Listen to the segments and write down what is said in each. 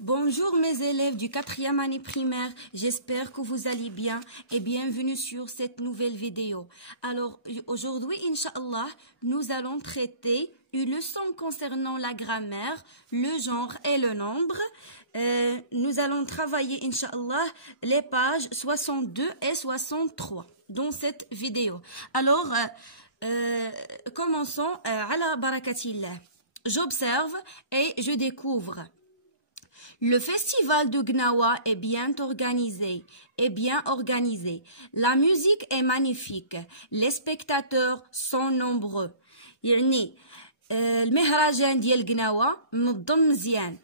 Bonjour mes élèves du 4e année primaire, j'espère que vous allez bien et bienvenue sur cette nouvelle vidéo. Alors aujourd'hui, Inch'Allah, nous allons traiter une leçon concernant la grammaire, le genre et le nombre. Nous allons travailler, Inch'Allah, les pages 62 et 63 dans cette vidéo. Alors, commençons ala barakatillah. J'observe et je découvre. Le festival de Gnawa est bien organisé. La musique est magnifique. Les spectateurs sont nombreux. يعني المهرجان ديال Gnawa منظم مزيان.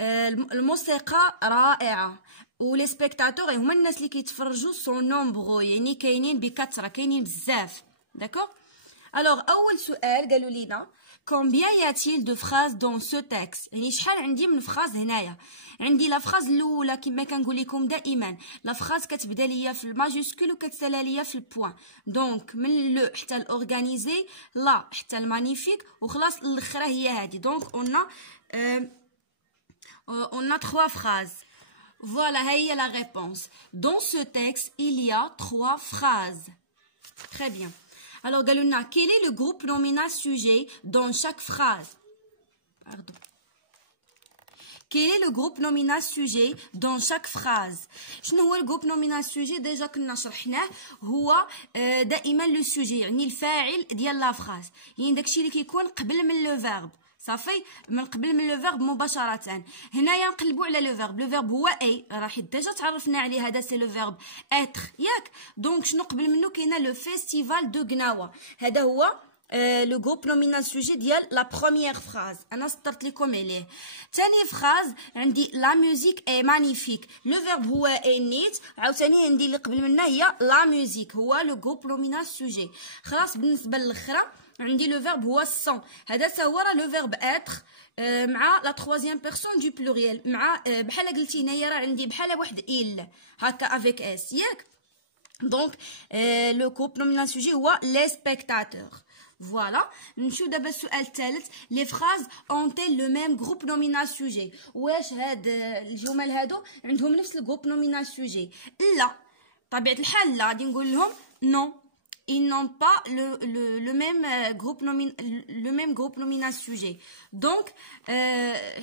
الموسيقى رائعة. ولي سبيكتاتور هما الناس اللي كيتفرجوا sont nombreux يعني كاينين بكثرة كاينين بزاف. D'accord? Alors أول سؤال قالوا لينا Combien y a-t-il de phrases dans ce texte؟ يعني شحال عندي من فراز هنايا. عندي لا فراز الاولى كما كنقول لكم دائما لا فراز كتبدا ليا في الماجيسكول وكتسالى ليا في البوين. دونك من لو حتى الاورغانيزي لا حتى المانيفيك وخلاص الاخرى هي هذه. دونك on a trois phrases. Voilà, هي la réponse. Dans ce texte, il y a 3 phrases. Très bien. Alors, Galuna, quel est le groupe nominal sujet dans chaque phrase? Pardon. Quel est le groupe nominal sujet dans chaque phrase? شنو هو الجروب نومينال سوجي؟ ديجا كنا شرحناه. هو دائما لو سوجي يعني الفاعل ديال لا فراز، يعني داكشي اللي كيكون قبل من لو فيرب. صافي من قبل من لو فيرب مباشره. هنايا نقلبوا على لو فيرب هو اي، راه ديجا تعرفنا عليه، هذا سي لو فيرب اتر ياك. دونك شنو قبل منه؟ كاينه لو فيستيفال دو غناوا، هذا هو لو جروب نومينال سوجي ديال لا بروميير فراز. انا سطرت لكم عليه. ثاني فراز عندي لا ميوزيك اي مانيفيك، لو فيرب هو اي نيت، عاوتاني عندي اللي قبل منها هي لا ميوزيك، هو لو جروب نومينال سوجي. خلاص بالنسبه للاخرى عندي لو فيرب هو سون، هذا تا هو راه لو فيرب اتر مع لا تروازيام بيرسون دو بلوريال، مع بحال قلتي هنايا راه عندي بحال واحد إل هكا افيك اس ياك. دونك لو جروب نومينال سوجي هو لي سبيكتاتور. فوالا نمشيو دابا السؤال الثالث. لي فراز اونتيل لو ميم جروب نومينال سوجي؟ واش هاد الجمل هادو عندهم نفس الجروب نومينال سوجي؟ لا، طبيعة الحال لا. غادي نقول لهم نو، ils n'ont pas le même groupe nominal sujet. Donc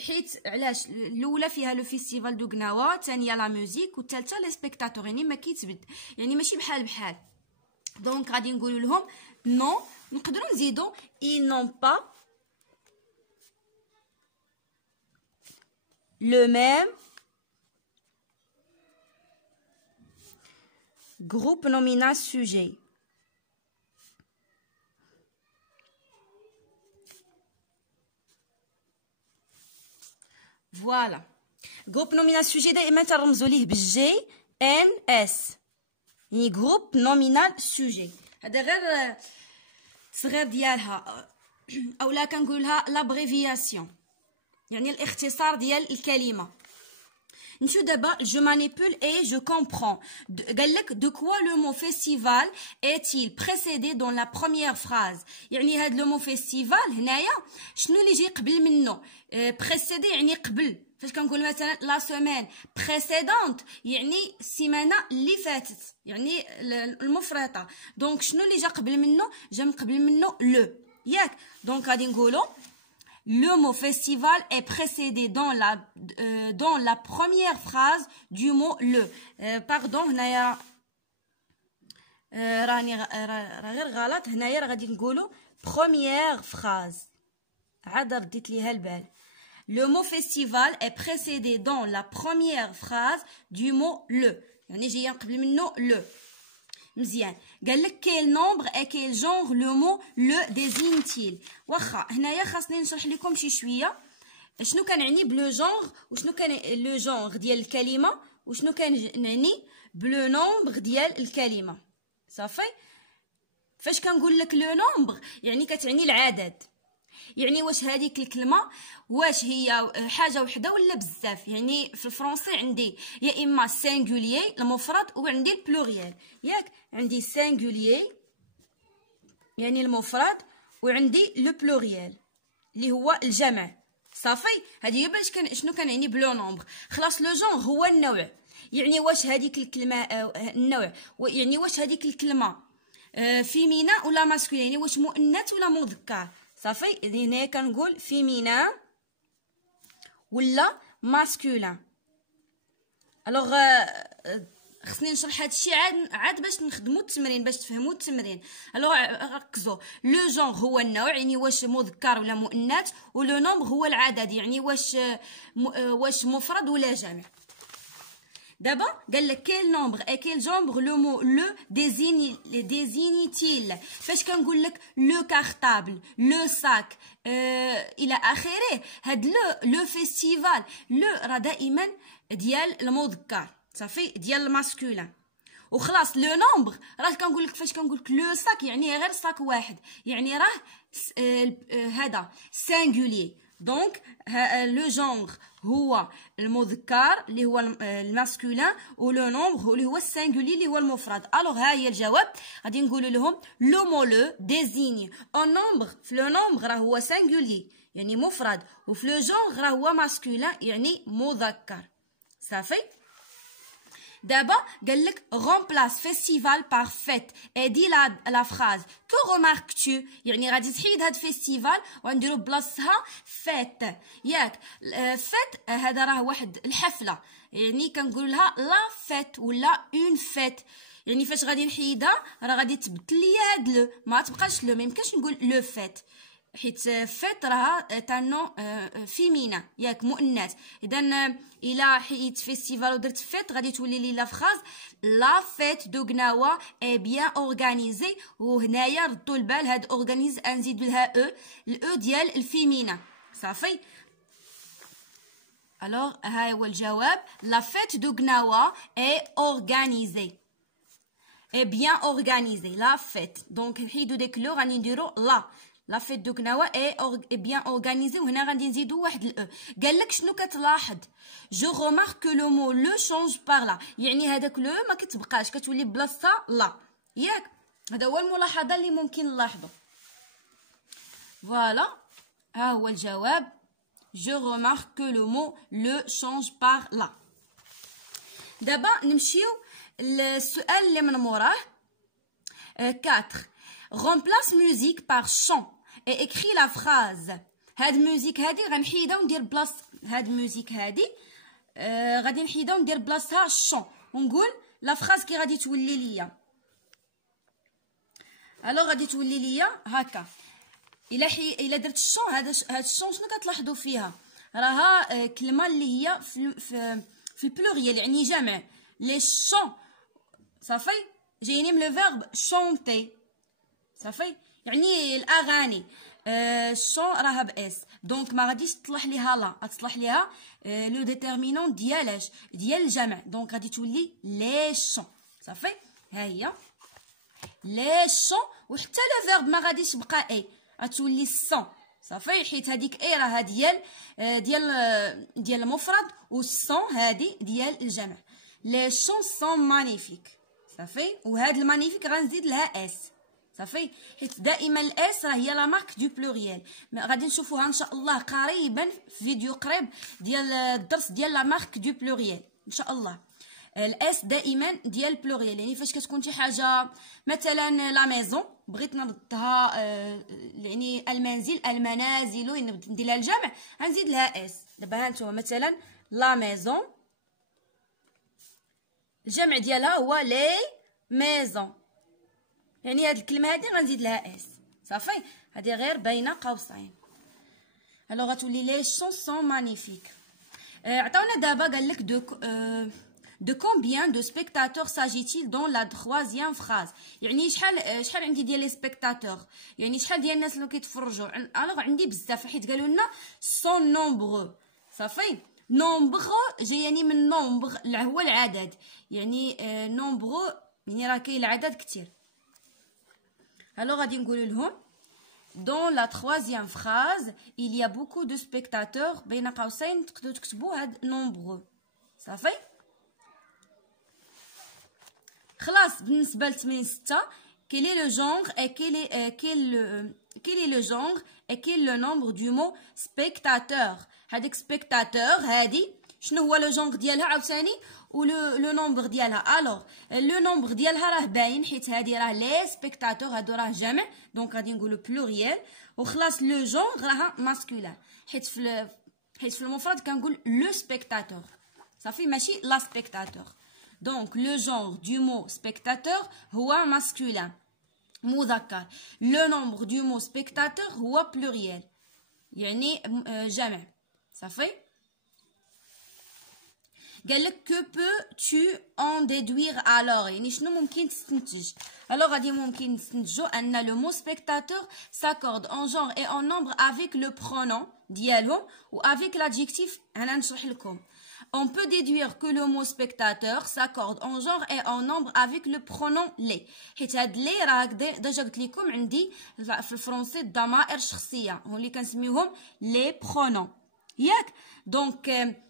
حيت علاش الاولى فيها لو فيستيفال دو غناوا، الثانيه لا ميوزيك، والثالثه لي سبيكتاتور يعني ما كيتبد، يعني ماشي بحال بحال. دونك غادي نقول لهم نو. نقدروا نزيدوا ils n'ont pas le même groupe nominal sujet. فوالا جروب نومينال سوجي دائما ترمزوا ليه بالجي ان اس، يعني جروب نومينال سوجي. هذا غير صغير ديالها اولا كنقولها لابريفياسيون، يعني الاختصار ديال الكلمه. نمشيو دابا جو مانيبول اي جو كومبرون. قال لك دو كوا لو مو فيستيفال est-il précédé dans la première phrase؟ يعني هاد لو مو فيستيفال هنايا شنو اللي يجي قبل منه؟ بريسيدي يعني قبل. فاش كنقول مثلا لا سيمين بريسيدونت يعني السيمانه اللي فاتت، يعني المفرطه. دونك شنو اللي جا قبل منه؟ جا من قبل منه لو ياك. دونك غادي نقولوا le mot festival est précédé dans la première phrase du mot le. Pardon, هنايا راني غير غلط. هنايا غادي نقولوا première phrase. عاد رديت ليها البال. Le mot festival est précédé dans la première phrase du mot le. يعني جايه قبل منه le. مزيان. قال لك quel nombre et quel genre le mot le désigne-t-il؟ واخا هنايا خاصني نشرح لكم شي شويه شنو كنعني بلو جونغ، وشنو كان لو جونغ ديال الكلمه، وشنو كنعني بلو نومبر ديال الكلمه. صافي فاش كنقول لك لو نومبر يعني كتعني العدد، يعني واش هذيك الكلمه واش هي حاجه وحده ولا بزاف. يعني في الفرنسي عندي يا اما سينغوليي المفرد وعندي البلوريال ياك. عندي سينغوليي يعني المفرد وعندي لو بلوريال اللي هو الجمع. صافي. هذه باش شنو كنعني بلو نومبر. خلاص لو جونغ هو النوع، يعني واش هذيك الكلمه النوع، يعني واش هذيك الكلمه فيمينا ولا ماسكولين، يعني واش مؤنث ولا مذكر. صافي هنا كنقول فيمينا ولا ماسكولين. الوغ خصني نشرح هذا الشيء عاد باش نخدموا التمرين، باش تفهموا التمرين. الوغ ركزوا، لو جونغ هو النوع، يعني واش مذكر ولا مؤنث، ولو نومبر هو العدد، يعني واش مفرد ولا جمع. دابا قال لك كيل نومبر اي كيل جونغ لو مو لو ديزينيتيل. فاش كنقول لك لو كارطابل، لو ساك الى اخره، هاد لو فيستيفال، لو راه دائما ديال المذكر، صافي ديال الماسكولين. وخلاص لو نومبر راه كنقول لك، فاش كنقول لك لو ساك يعني غير ساك واحد، يعني راه هذا سينغولي. دونك لو جونغ هو المذكر اللي هو الماسكولين، ولو نومبر اللي هو السينغولي اللي هو المفرد. الوغ ها هي الجواب، غادي نقول لهم لو مو لو ديزيني ان نومبر. في لو نومبر راه هو سينغولي يعني مفرد، وفي لو جونغ راه هو ماسكولين يعني مذكر. صافي. دابا قال لك remplace festival par fête et dis la phrase que remarques-tu، يعني غادي تحيد هاد فيستيفال ونديرو بلاصتها فيت. ياك فيت هذا راه واحد الحفله، يعني كنقول لها لا فيت ولا اون فيت. يعني فاش غادي نحيدها راه غادي تبدل لي هاد لو، ما تبقاش لو، ما يمكنش نقول لو فيت، حيت فيت راها تانو فيمينا ياك مؤنث. اذا الا حيت فيستيفال ودرت فيت غادي تولي لي لا فراز لا فيت دو غناوا اي بيان اورغانيزي. وهنايا ردوا البال هاد اورغانيز نزيد لها الاو ديال الفيمينا. صافي. الوغ ها هو الجواب، لا فيت دو غناوا اي اورغانيزي اي بيان اورغانيزي لا فيت. دونك نحيدو ديك لو غادي نديرو لا فيت دو غناوا اي بيان اورغانيزي، وهنا غادي نزيدو واحد الاو. قال لك شنو كتلاحظ؟ جو رومارك كو لو مو لو شونج بار لا، يعني هذاك لو ما كتبقاش، كتولي بلاصتها لا. ياك هذا هو الملاحظه اللي ممكن نلاحظو. فوالا ها هو الجواب، جو رومارك كو لو مو لو شونج بار لا. دابا نمشيو للسؤال اللي من موراه. 4 remplace musique par chant et écris la phrase. هاد الموزيك هادي غنحيدها وندير بلاص هاد الموزيك هادي غادي نحيدها وندير بلاصتها شون، ونقول لا فراز كي غادي تولي ليا. الو غادي تولي ليا هكا. الا درت الشون، هاد الشون شنو كتلاحظوا فيها؟ راها كلمه اللي هي في البلوريال يعني جمع. لي شون صافي جايين من لو فيرب شونتي. صافي يعني الاغاني. الشون راها باس، دونك ما غاديش تطلح ليها لا، غتصلح ليها لو ديتيرمينون ديالاش ديال الجمع، دونك غادي تولي لي شون. صافي ها هي لي شون، وحتى لو فيرب ما غاديش تبقى اي، غتولي سون. صافي حيت هذيك اي راها ديال المفرد، والسون هادي ديال الجمع. لي شون سون مانيفيك. صافي وهاد المانيفيك غنزيد لها اس. صافي حيت دائما الاس راه هي لا مارك دو بلوريال. غادي نشوفوها ان شاء الله قريبا في فيديو قريب ديال الدرس ديال لا مارك دو بلوريال ان شاء الله. الاس دائما ديال بلوريال، يعني فاش كتكون شي حاجه مثلا لا ميزون بغيت نردها يعني المنزل المنازل ندير لها الجمع غنزيد لها اس. دابا ها نتوما مثلا لا ميزون الجمع ديالها هو لي ميزون، يعني هاد الكلمه هادي غنزيد لها اس. صافي هادي غير بين قوسين. الوغ غتولي لي شونسون مانيفيك. عطاونا دابا قال لك de combien de spectateurs s'agit-il dans la troisième phrase، يعني شحال عندي ديال لي سبيكتاتور، يعني شحال ديال الناس اللي كيتفرجوا. الوغ عندي بزاف حيت قالوا لنا سون نومبرو. صافي نومبر جاياني من نومبر هو العدد، يعني نومبرو يعني راه كاين العدد كتير. الوغ غادي نقول لهم dans la troisième phrase il y a beaucoup de spectateurs بين قوسين تقدروا تكتبوا هاد نومبرو. صافي خلاص. بالنسبه ل 8 6 quel est le genre et quel quel est le genre et quel est le nombre du mot spectateur. هذيك spectateur هذه شنو هو لو جونغ ديالها عاوتاني و لو نومبر ديالها. الوغ لو نومبر ديالها راه باين حيت هذه راه لي سبيكتاتور هادو راه جمع دونك غادي نقولوا بلوريال وخلاص. لو جونغ راها ماسكولين حيت في المفرد كنقول لو سبيكتاتور صافي ماشي لا سبيكتاتور. دونك لو جونغ دو مو سبيكتاتور هو ماسكولين مذكر. لو نومبر دو مو سبيكتاتور هو بلوريال يعني جمع صافي. قالك que peux-tu en déduire alors يعني شنو ممكن تستنتج. alors غادي ممكن نستنتجو ان le mot spectateur s'accorde en genre et en nombre avec le pronom ديالهم و avec l'adjectif. انا نشرح لكم. on peut déduire que le mot spectateur s'accorde en genre et en nombre avec le pronom les حيت هاد لي راه ديجا قلت لكم عندي في الفرنسي الضمائر الشخصيه هما اللي كنسميوهم لي برونون ياك. دونك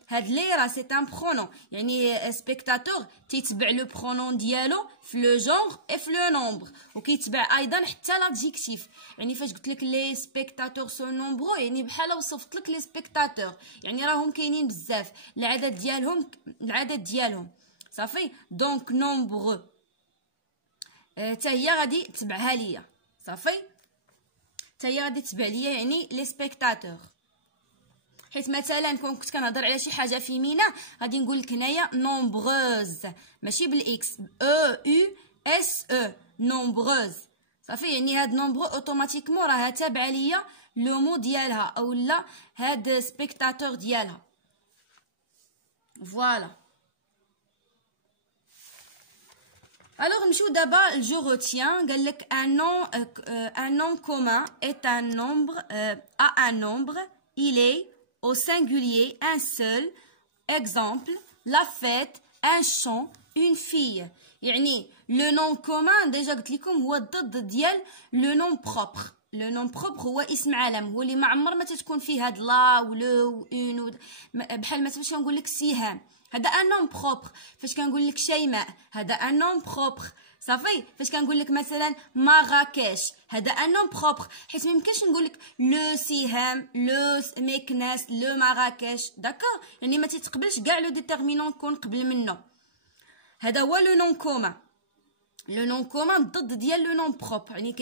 هاد لي راه سي ان برونون يعني سبيكتاتور تيتبع لو برونون ديالو في لو جونغ اي في لو نومبر وكيتبع ايضا حتى لادجيكتيف. يعني فاش قلت لك لي سبيكتاتور سو نومبرو يعني بحال وصفت لك لي سبيكتاتور يعني راهم كاينين بزاف العدد ديالهم صافي. دونك نومبرو حتى هي غادي تبعها ليا صافي حتى هي غادي تبع ليا يعني لي سبيكتاتور. حيت مثلا كنت كنهضر على شي حاجه فيمينا غادي نقول لك هنايا نومبروز ماشي بالاكس او يو اس او نومبروز صافي. يعني هاد نومبرو اوتوماتيكمون راه تابعه ليا لو مو ديالها او لا هاد سبيكتاتور ديالها. فوالا alors نمشيو دابا جو روتيان. قال لك un nom commun est un nombre à un nombre il est au singulier un seul. exemple la fête un chant une fille. يعني le nom commun ديجا قلت لكم هو الضد ديال le nom propre. le nom propre هو اسم علم هو اللي ما عمر ما تتكون فيه هاد لا و لو و اون بحال مثلا فاش نقول لك سهام هذا ان نوم بروبر. فاش كنقول لك شيماء هذا ان نوم بروبر صافي. فاش كنقول لك مثلا مراكش هذا ان نوم بروبر حيت ما يمكنش نقول لك لو سهام لو مكناس لو مراكش داكور يعني ما تتقبلش كاع لو ديتيرمينون يكون قبل منه. هذا هو لو نون كومان. لو نون كومان ضد ديال لو نون بروبر يعني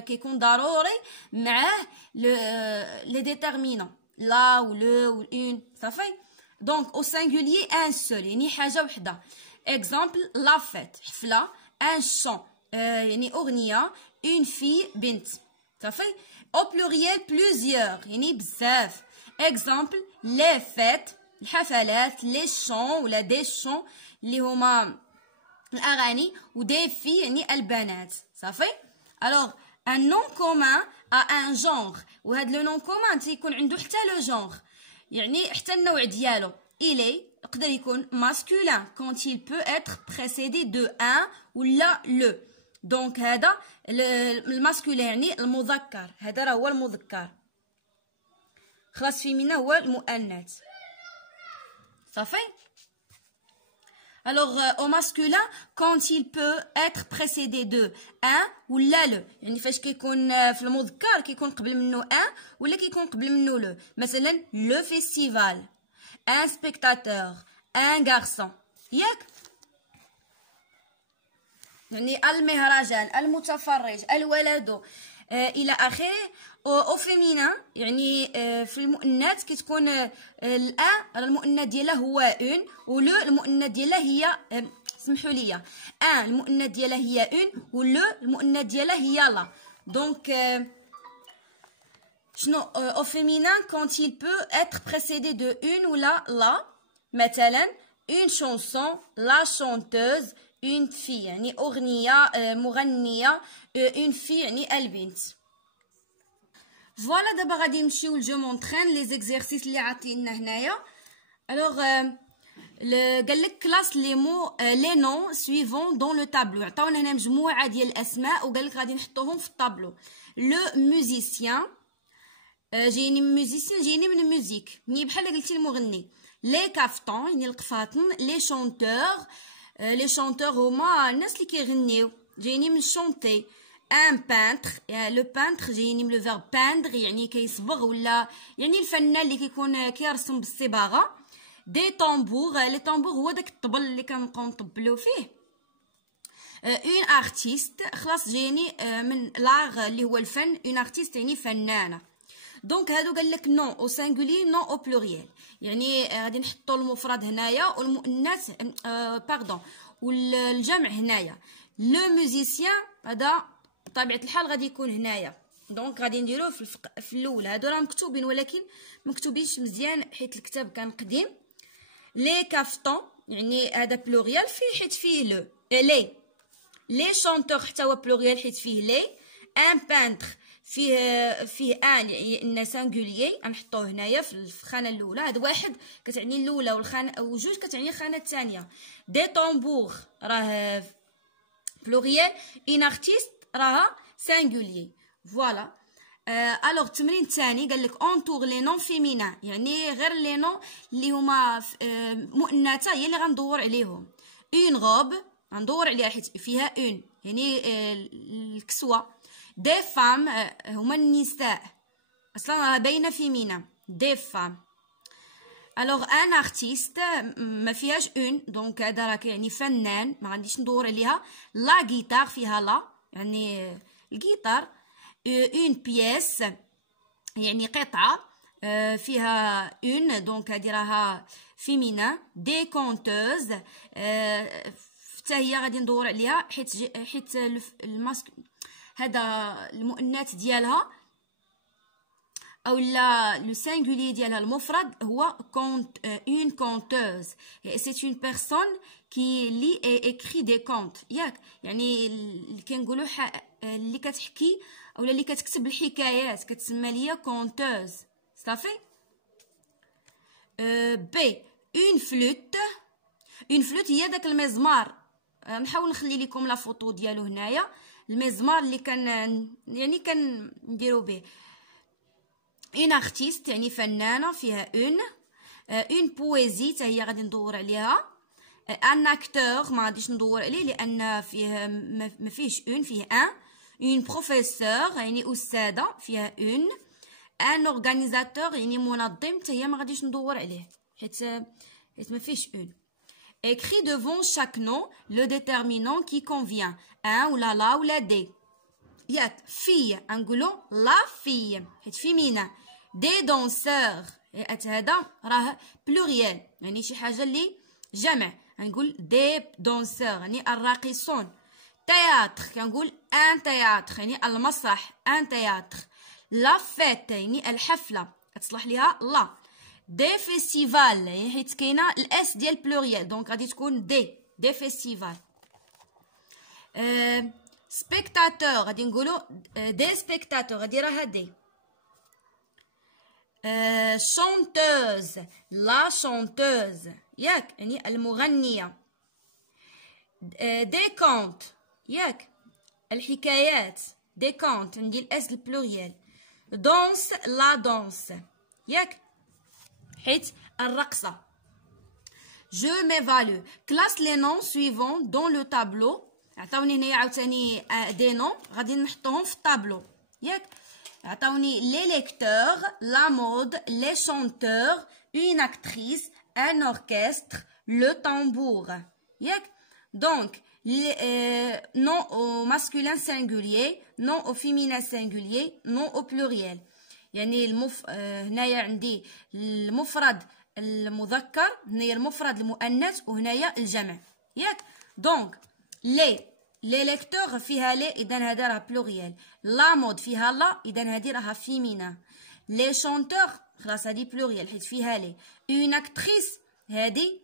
كيكون ضروري معاه لي ديتيرمينون لا و لو و اون صافي. دونك au singulier un seul يعني حاجه وحده. exemple la fête حفله un chant يعني اغنيه une fille بنت صافي. au pluriel plusieurs يعني بزاف. exemple les fêtes الحفلات les chants ولا des chants اللي هما الاغاني و des filles يعني البنات صافي. alors un nom commun a un genre وهاد لو نون كومان تيكون عنده حتى لو جونغ يعني حتى النوع ديالو. il est يقدر يكون masculin quand il peut être précédé de un ولا le. دونك هذا الماسكولين يعني المذكر هذا راه هو المذكر خلاص فيمينا هو المؤنث صافي. alors au masculin quand il peut être précédé de un ولا le يعني فاش كيكون في المذكر كيكون قبل منه un ولا كيكون قبل منه le. مثلا le festival un spectateur un garçon ياك يعني المهرجان المتفرج الولد الى اخره. او فيمينا يعني في المؤنث كتكون الان المؤنث ديالها هو اون ولو المؤنث ديالها هي سمحوا لي ان المؤنث ديالها هي اون ولو المؤنث ديالها هي لا. دونك شنو au féminin quand il peut être précédé de une ou la مثلا une chanson la chanteuse une fille يعني أغنية مغنية une fille يعني البنت. فوالا دابا غادي نمشيو لجو مونطرين لي زيكزيرسيس اللي عطينا هنايا. الوغ قال لك كلاس لي مو لي نون سويفون دون لو طابلو. عطاونا هنا مجموعه ديال الاسماء وقال لك غادي نحطوهم في الطابلو. لو ميوزيسيان جايني من ميوزيسيان جايني من ميوزيك يعني بحال قلتي المغني. لي كافتون يعني القفاطن. لي شونتور لي شونتور هما الناس اللي كيغنيو جايين من شونتي. ان بانتر. لو بانتر جايني من لو فيرب باندغ يعني كيصبغ ولا يعني الفنان اللي كيكون كيرسم بالصباغه. دي طومبور، لي طومبور هو داك الطبل اللي كنبقاو نطبلو فيه. اون ارتيست خلاص جايني من لاغ اللي هو الفن. اون ارتيست يعني فنانه. دونك هادو قال لك نون او سينغولي نون او بلوريال، يعني غادي نحطوا المفرد هنايا والمؤنث باردون والجمع هنايا. لو ميوزيسيان هذا بطبيعه الحال غادي يكون هنايا. دونك غادي نديروه في الاول. هادو راه مكتوبين ولكن مكتوبينش مزيان حيت الكتاب كان قديم. لي كافتون يعني هذا بلوريال فيه حيت فيه لو لي شونتور حتى هو بلوريال حيت فيه لي. ان بانتر فيه ان يعني سانغوليي غنحطوه هنايا في الخانه الاولى. هاد واحد كتعني الاولى والخانه وجوج كتعني الخانه الثانيه. دي طومبور راه بلوريال. ان ارتيست راها سانغوليي. فوالا. الوغ التمرين الثاني قال لك اونتور لي نون فيمينا، يعني غير لي نون اللي هما مؤنثه هي اللي غندور عليهم. اون غوب غندور عليها حيت فيها اون يعني الكسوه. دي فام هما النساء اصلا باينه فيمينا دي فام. الوغ ان ارتيست ما فيهاش اون دونك هذا راه يعني فنان ما غاديش ندور عليها. لا غيتار فيها لا يعني الجيتار. اون بياس يعني قطعه فيها اون دونك هذه راها فيمينا. دي كونتوز حتى هي غادي ندور عليها حيت الماسك هذا المؤنث ديالها اولا لو سينغولي ديالها المفرد هو كونت. اون كونتوز سي اون بيرسون كي لي ايكري دي كونت ياك، يعني اللي كنقولوا اللي كتحكي اولا اللي كتكتب الحكايات كتسمى ليا كونتوز صافي. بي اون فلوت. اون فلوت هي داك المزمار. نحاول نخلي لكم لا فوتو ديالو هنايا. المزمار اللي يعني كنديرو به. اون ارتيست يعني فنانه فيها اون بويزي حتى هي غادي ندور عليها. ان اكتور ما غاديش ندور عليه لان فيه ما فيهش اون فيه اون بروفيسور يعني استاذه فيها ان اورغانيزاتور يعني منظم حتى هي ما غاديش ندور عليه حيت ما فيهش اون. écrit devant chaque nom le déterminant qui convient un ou la ou la des. ياك fille نقولوا la fille حيت فيمينا. des danseurs هذا راه بلوريال يعني شي حاجه اللي جمع نقول des danseurs يعني الراقصون. تياتر كنقول ان تياتر يعني المسرح ان تياتر. لا فيت يعني الحفله كتصلح ليها لا. دي فيستيفال يعني حيت كاينه الاس ديال بلوريال دونك غادي تكون دي فيستيفال. سبيكتاتور غادي نقولوا دي سبيكتاتور غادي راها دي. شونتوز لا شونتوز ياك يعني المغنيه. دي كونت ياك الحكايات دي كونت ندير الاس البلوريال. دونس لا دونس ياك حيت الرقصه. جو ميفالو. كلاس لي نون سويفون دون لو طابلو. عطاوني هنايا عاوتاني دي نون غادي نحطوهم في الطابلو ياك. عطاوني لي ليكتور لا مود لي شونتور اون اكتريس ان اوركستر لو طامبور ياك. دونك non au masculin singulier non au féminin singulier non au pluriel يعني هنايا عندي المفرد المذكر هنايا المفرد المؤنث وهنايا الجمع ياك. دونك لي ليكتور فيها لي اذا هذا راه بلوريال. لا مود فيها لا اذا هذه راها فيمينا. لي شونتور خلاص هذه بلوريال حيت فيها لي. اون اكتريس هذه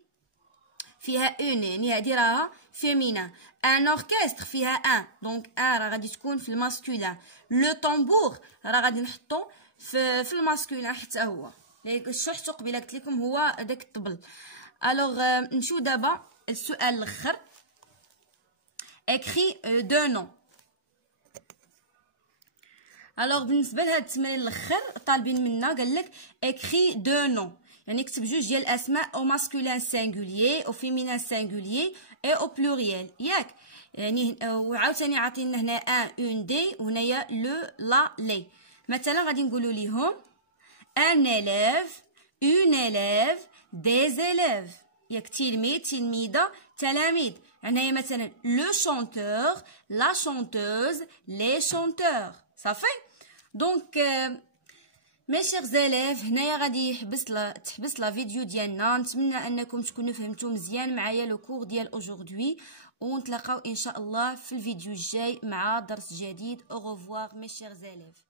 فيها اون يعني هذه راها فيمينا. ان اوركستر فيها ان دونك ان راه غادي تكون في الماسكولين. لو طامبور راه غادي نحطو في الماسكولين حتى هو شحتو قبيله قلت لكم هو داك الطبل. الوغ نمشيو دابا السؤال الاخر. اكري دو نون. الوغ بالنسبه لهاد التمرين الاخر طالبين منا قال لك اكري دو نون يعني كتب جوج ديال الاسماء او ماسكولين سينغوليي او فيمينين سينغوليي اي او بلوريال ياك. يعني وعاوتاني عاطينا هنا ان اون دي وهنايا لو لا لي. مثلا غادي نقولوا ليهم ان élève اون élève des élèves، ياك تلميذ تلميذه تلاميذ. هنايا مثلا لو شونتور لا شونتوز لي شونتور. صافي دونك مي شيغ زيليف هنايا غادي تحبس لا فيديو ديالنا. نتمنى انكم تكونوا فهمتوا مزيان معايا لو كور ديال اوجوردي، ونتلاقاو ان شاء الله في الفيديو الجاي مع درس جديد. او revoir مي شيغ زيليف.